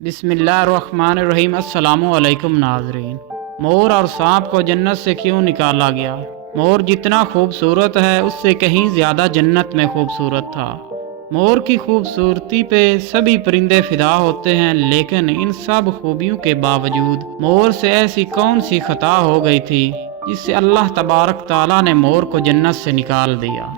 بسم اللہ الرحمن الرحیم۔ السلام علیکم ناظرین۔ مور اور سانپ کو جنت سے کیوں نکالا گیا؟ مور جتنا خوبصورت ہے اس سے کہیں زیادہ جنت میں خوبصورت تھا۔ مور کی خوبصورتی پہ سبھی پرندے فدا ہوتے ہیں، لیکن ان سب خوبیوں کے باوجود مور سے ایسی کون سی خطا ہو گئی تھی جس سے اللہ تبارک تعالیٰ نے مور کو جنت سے نکال دیا؟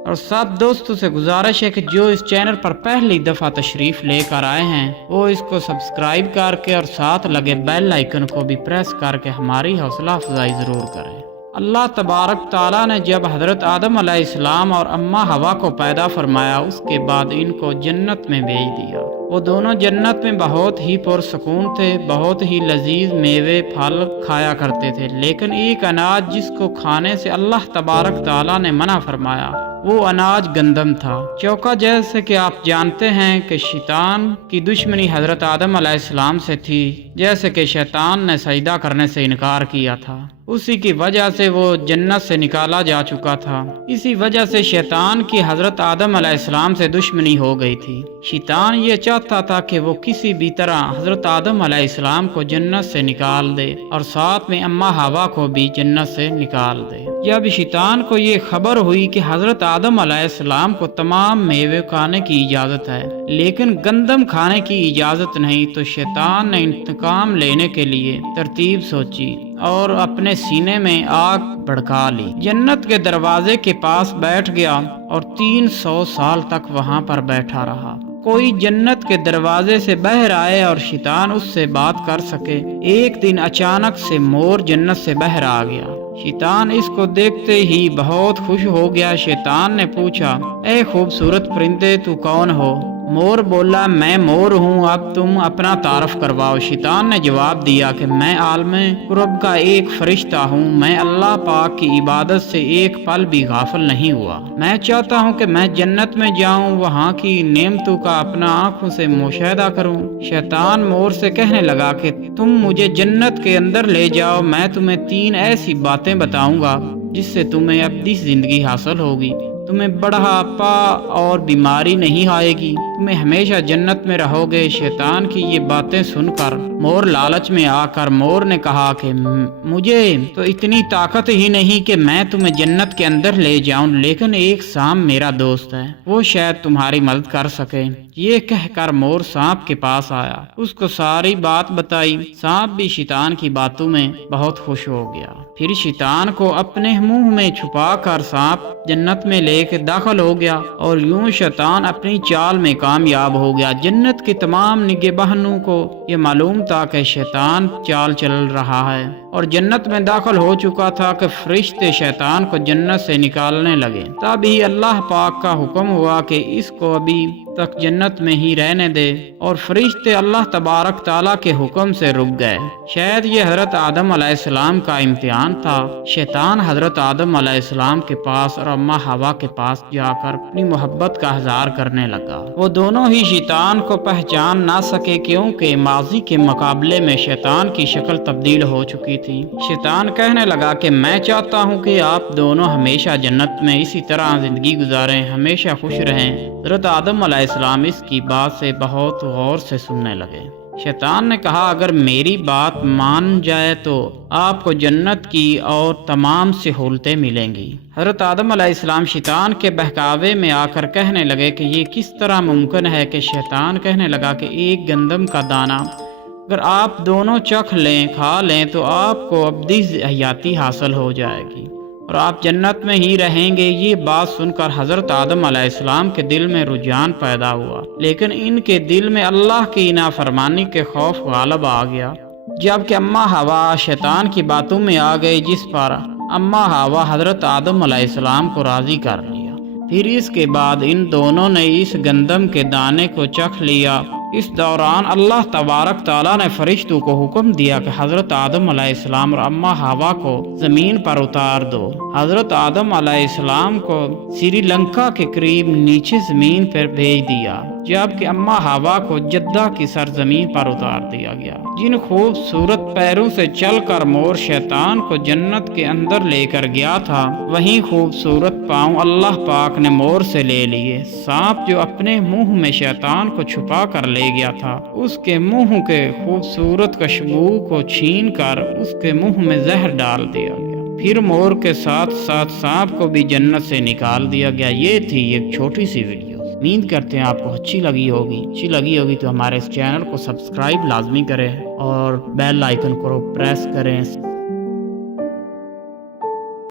اور سب دوستوں سے گزارش ہے کہ جو اس چینل پر پہلی دفعہ تشریف لے کر آئے ہیں وہ اس کو سبسکرائب کر کے اور ساتھ لگے بیل آئیکن کو بھی پریس کر کے ہماری حوصلہ افزائی ضرور کریں۔ اللہ تبارک تعالیٰ نے جب حضرت آدم علیہ السلام اور اماں حوا کو پیدا فرمایا، اس کے بعد ان کو جنت میں بھیج دیا۔ وہ دونوں جنت میں بہت ہی پرسکون تھے، بہت ہی لذیذ میوے پھل کھایا کرتے تھے، لیکن ایک اناج جس کو کھانے سے اللہ تبارک تعالیٰ نے منع فرمایا وہ اناج گندم تھا۔ چوکا جیسے کہ آپ جانتے ہیں کہ شیطان کی دشمنی حضرت آدم علیہ السلام سے تھی، جیسے کہ شیطان نے سجدہ کرنے سے انکار کیا تھا، اسی کی وجہ سے وہ جنت سے نکالا جا چکا تھا۔ اسی وجہ سے شیطان کی حضرت آدم علیہ السلام سے دشمنی ہو گئی تھی۔ شیطان یہ چاہتا تھا کہ وہ کسی بھی طرح حضرت آدم علیہ السلام کو جنت سے نکال دے اور ساتھ میں اماں حوا کو بھی جنت سے نکال دے۔ جب شیطان کو یہ خبر ہوئی کہ حضرت آدم علیہ السلام کو تمام میوے کھانے کی اجازت ہے لیکن گندم کھانے کی اجازت نہیں، تو شیطان نے انتقام لینے کے لیے ترتیب سوچی اور اپنے سینے میں آگ بھڑکا لی، جنت کے دروازے کے پاس بیٹھ گیا اور 300 سال تک وہاں پر بیٹھا رہا۔ کوئی جنت کے دروازے سے باہر آئے اور شیطان اس سے بات کر سکے۔ ایک دن اچانک سے مور جنت سے باہر آ گیا۔ شیطان اس کو دیکھتے ہی بہت خوش ہو گیا۔ شیطان نے پوچھا، اے خوبصورت پرندے تو کون ہو؟ مور بولا، میں مور ہوں، اب تم اپنا تعارف کرواؤ۔ شیطان نے جواب دیا کہ میں عالم قرب کا ایک فرشتہ ہوں، میں اللہ پاک کی عبادت سے ایک پل بھی غافل نہیں ہوا، میں چاہتا ہوں کہ میں جنت میں جاؤں، وہاں کی نعمتوں کا اپنا آنکھوں سے مشاہدہ کروں۔ شیطان مور سے کہنے لگا کہ تم مجھے جنت کے اندر لے جاؤ، میں تمہیں 3 ایسی باتیں بتاؤں گا جس سے تمہیں ابدی زندگی حاصل ہوگی، تمہیں بڑھاپا اور بیماری نہیں آئے گی، تمہیں ہمیشہ جنت میں رہو گے۔ شیطان کی یہ باتیں سن کر مور لالچ میں آ کر مور نے کہا کہ مجھے تو اتنی طاقت ہی نہیں کہ میں تمہیں جنت کے اندر لے جاؤں، لیکن ایک سانپ میرا دوست ہے، وہ شاید تمہاری مدد کر سکے۔ یہ کہہ کر مور سانپ کے پاس آیا، اس کو ساری بات بتائی۔ سانپ بھی شیطان کی باتوں میں بہت خوش ہو گیا۔ پھر شیطان کو اپنے منہ میں چھپا کر سانپ جنت میں لے کے داخل ہو گیا اور یوں شیطان اپنی چال میں کامیاب ہو گیا۔ جنت کے تمام نگہبانوں کو یہ معلوم تھا کہ شیطان چال چل رہا ہے اور جنت میں داخل ہو چکا تھا کہ فرشتے شیطان کو جنت سے نکالنے لگے۔ تب ہی اللہ پاک کا حکم ہوا کہ اس کو ابھی تک جنت میں ہی رہنے دے، اور فرشتے اللہ تبارک تعالیٰ کے حکم سے رک گئے۔ شاید یہ حضرت آدم علیہ السلام کا امتحان تھا۔ شیطان حضرت آدم علیہ السلام کے پاس اور اماں حوا کے پاس جا کر اپنی محبت کا اظہار کرنے لگا۔ وہ دونوں ہی شیطان کو پہچان نہ سکے کیونکہ ماضی کے مقابلے میں شیطان کی شکل تبدیل ہو چکی تھی۔ شیطان کہنے لگا کہ میں چاہتا ہوں کہ آپ دونوں ہمیشہ جنت میں اسی طرح زندگی گزاریں، ہمیشہ خوش رہیں۔ حضرت آدم علیہ السلام اس کی بات سے بہت غور سے سننے لگے۔ شیطان نے کہا، اگر میری بات مان جائے تو آپ کو جنت کی اور تمام سہولتیں ملیں گی۔ حضرت آدم علیہ السلام شیطان کے بہکاوے میں آ کر کہنے لگے کہ یہ کس طرح ممکن ہے کہ شیطان کہنے لگا کہ ایک گندم کا دانہ اگر آپ دونوں چکھ لیں، کھا لیں تو آپ کو ابدی حیاتی حاصل ہو جائے گی اور آپ جنت میں ہی رہیں گے۔ یہ بات سن کر حضرت آدم علیہ السلام کے دل میں رجحان پیدا ہوا، لیکن ان کے دل میں اللہ کی نافرمانی کے خوف غالب آ گیا۔ جبکہ اماں حوا شیطان کی باتوں میں آ گئی، جس پر اماں حوا حضرت آدم علیہ السلام کو راضی کر لیا۔ پھر اس کے بعد ان دونوں نے اس گندم کے دانے کو چکھ لیا۔ اس دوران اللہ تبارک تعالیٰ نے فرشتوں کو حکم دیا کہ حضرت آدم علیہ السلام اور اماں حوا کو زمین پر اتار دو۔ حضرت آدم علیہ السلام کو سری لنکا کے قریب نیچے زمین پر بھیج دیا۔ جبکہ اما ہوا کو جدہ کی سرزمین پر اتار دیا گیا۔ جن خوبصورت پیروں سے چل کر مور شیطان کو جنت کے اندر لے کر گیا تھا، وہیں خوبصورت پاؤں اللہ پاک نے مور سے لے لیے۔ سانپ جو اپنے منہ میں شیطان کو چھپا کر لے گیا تھا، اس کے منہ کے خوبصورت خوشبو کو چھین کر اس کے منہ میں زہر ڈال دیا گیا۔ پھر مور کے ساتھ ساتھ سانپ کو بھی جنت سے نکال دیا گیا۔ یہ تھی ایک چھوٹی سی ویڈیو۔ امید کرتے ہیں آپ کو اچھی لگی ہوگی تو ہمارے اس چینل کو سبسکرائب لازمی کریں اور بیل آئیکن کو پریس کریں۔